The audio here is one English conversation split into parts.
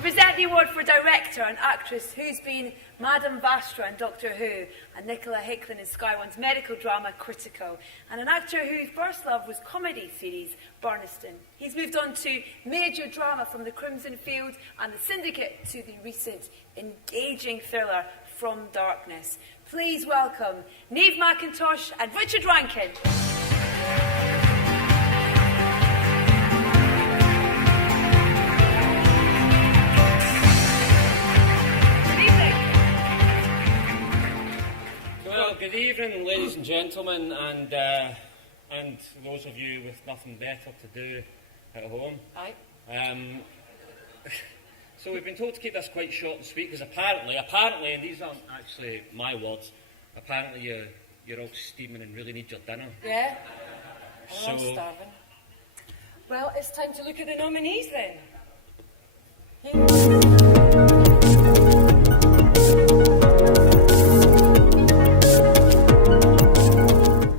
to present the award for director, an actress who's been Madame Vastra in Doctor Who, and Nicola Hicklin in Sky One's medical drama Critical, and an actor whose first love was comedy series Burniston. He's moved on to major drama from The Crimson Field and The Syndicate to the recent engaging thriller From Darkness. Please welcome Neve, McIntosh and Richard Rankin. Good evening, ladies and gentlemen, and those of you with nothing better to do at home. Aye. So we've been told to keep this quite short and sweet because apparently, and these aren't actually my words, apparently you're all steaming and really need your dinner. Yeah? So, I'm starving. Well, it's time to look at the nominees then.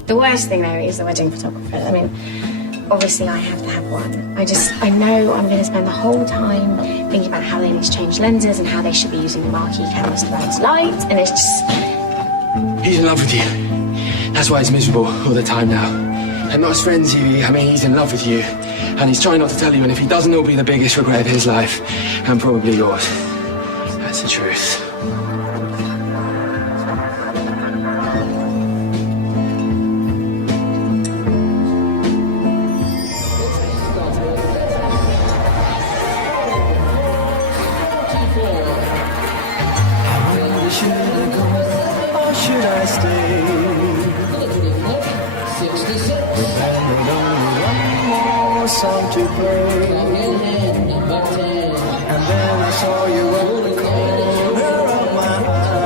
The worst thing though is the wedding photographer. I mean, obviously I have to have one. I know I'm going to spend the whole time thinking about how they need to change lenses and how they should be using the marquee cameras to bounce light, and it's just... He's in love with you. That's why he's miserable all the time now. And not as friends, he's in love with you. And he's trying not to tell you, and if he doesn't, it'll be the biggest regret of his life. And probably yours. That's the truth. Should I stay? We planned only one more song to play, and then I saw you in the corner of my eye,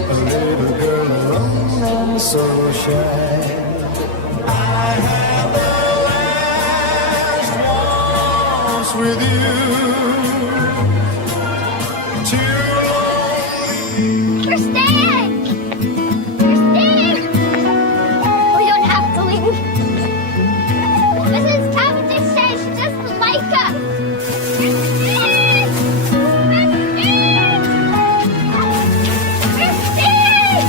a little girl alone and so shy. I had the last waltz with you. Too We're staying! We're staying! We don't have to leave. Mrs. Cavendish says she doesn't like us. We're staying! We're staying! We're staying!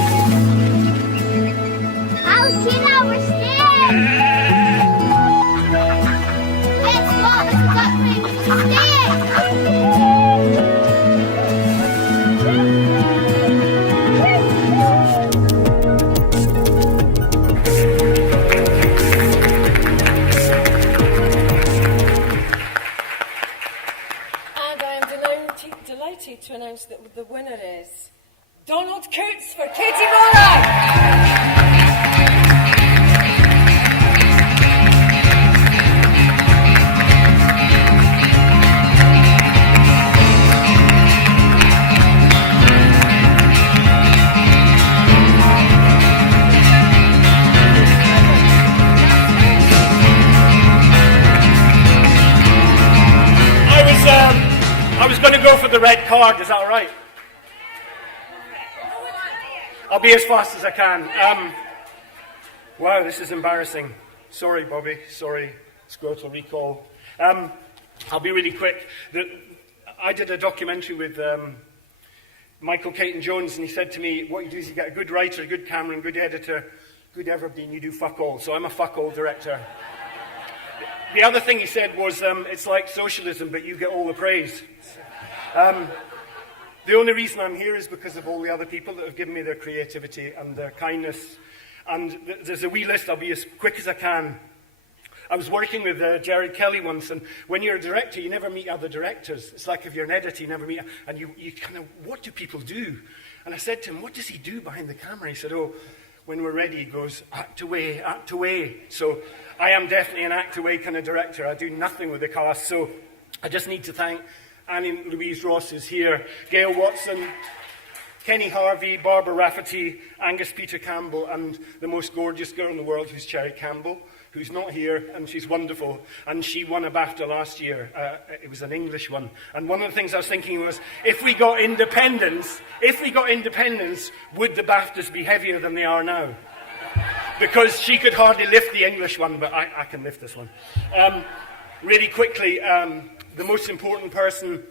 Alcina, we're staying! Let's go, Mrs. Duckling. We're staying! Delighted to announce that the winner is Donald Coutts for Katie Mora. I was going to go for the red card, is that all right? I'll be as fast as I can. Wow, this is embarrassing. Sorry, Bobby. Sorry, scrotal recall. I'll be really quick. I did a documentary with Michael Caton-Jones, and he said to me, what you do is you get a good writer, a good cameraman, good editor, good everybody, and you do fuck all. So I'm a fuck all director. The other thing he said was, it's like socialism, but you get all the praise. The only reason I'm here is because of all the other people that have given me their creativity and their kindness. And there's a wee list, I'll be as quick as I can. I was working with Jerry Kelly once, and when you're a director, you never meet other directors. It's like if you're an editor, you never meet, and you kind of, what do people do? And I said to him, what does he do behind the camera? He said, oh, when we're ready, he goes, act away, act away. So I am definitely an act away kind of director. I do nothing with the cast. So I just need to thank Annie Louise Ross, who's here, Gail Watson, Kenny Harvey, Barbara Rafferty, Angus Peter Campbell, and the most gorgeous girl in the world, who's Cherry Campbell, who's not here, and she's wonderful. And she won a BAFTA last year. It was an English one. And one of the things I was thinking was, if we got independence, would the BAFTAs be heavier than they are now? Because she could hardly lift the English one, but I can lift this one. really quickly, the most important person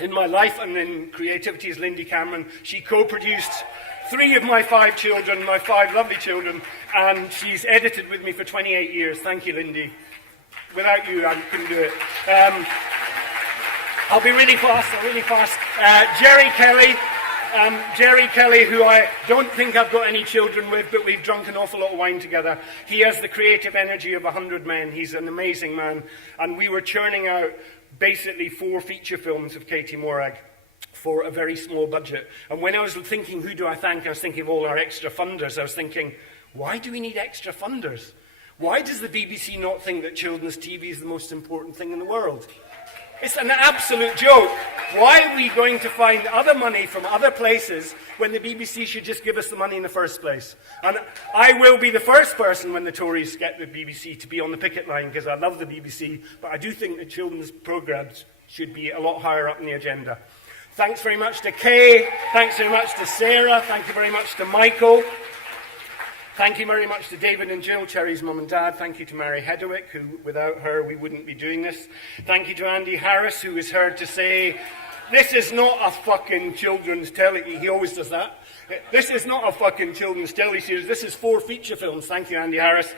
in my life and in creativity is Lindy Cameron. She co-produced 3 of my 5 children, my 5 lovely children, and she's edited with me for 28 years. Thank you, Lindy. Without you, I couldn't do it. I'll be really fast, Jerry Kelly, who I don't think I've got any children with, but we've drunk an awful lot of wine together. He has the creative energy of 100 men. He's an amazing man. And we were churning out basically 4 feature films of Katie Morag for a very small budget. And when I was thinking, who do I thank? I was thinking of all our extra funders. I was thinking, why do we need extra funders? Why does the BBC not think that children's TV is the most important thing in the world? It's an absolute joke. Why are we going to find other money from other places when the BBC should just give us the money in the first place? And I will be the first person when the Tories get the BBC to be on the picket line, because I love the BBC, but I do think that children's programmes should be a lot higher up in the agenda. Thanks very much to Kay. Thanks very much to Sarah. Thank you very much to Michael. Thank you very much to David and Jill, Cherry's mum and dad. Thank you to Mary Hedwick, who, without her, we wouldn't be doing this. Thank you to Andy Harris, who is heard to say, this is not a fucking children's telly. He always does that. This is not a fucking children's telly series. This is 4 feature films. Thank you, Andy Harris.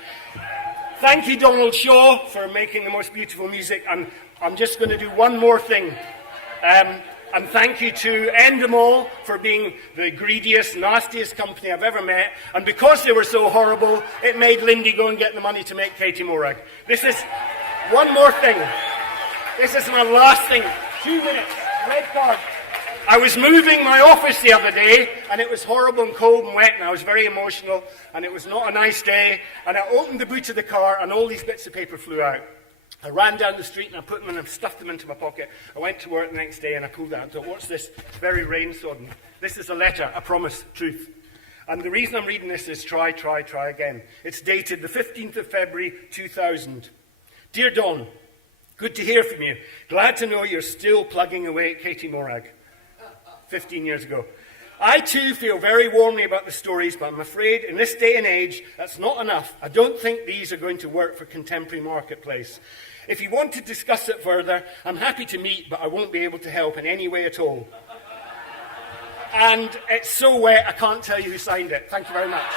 Thank you, Donald Shaw, for making the most beautiful music. And I'm just going to do one more thing. And thank you to Endemol for being the greediest, nastiest company I've ever met. And because they were so horrible, it made Lindy go and get the money to make Katie Morag. This is one more thing. This is my last thing. 2 minutes. Red card. I was moving my office the other day, and it was horrible and cold and wet, and I was very emotional, and it was not a nice day. And I opened the boot of the car, and all these bits of paper flew out. I ran down the street and I put them in and stuffed them into my pocket. I went to work the next day and I pulled it out and thought, what's this? It's very rain-sodden. This is a letter, a promise, truth. And the reason I'm reading this is try again. It's dated the 15th of February, 2000. Dear Don, good to hear from you. Glad to know you're still plugging away at Katie Morag. 15 years ago. I too feel very warmly about the stories, but I'm afraid in this day and age, that's not enough. I don't think these are going to work for contemporary marketplace. If you want to discuss it further, I'm happy to meet, but I won't be able to help in any way at all. And it's so wet, I can't tell you who signed it. Thank you very much.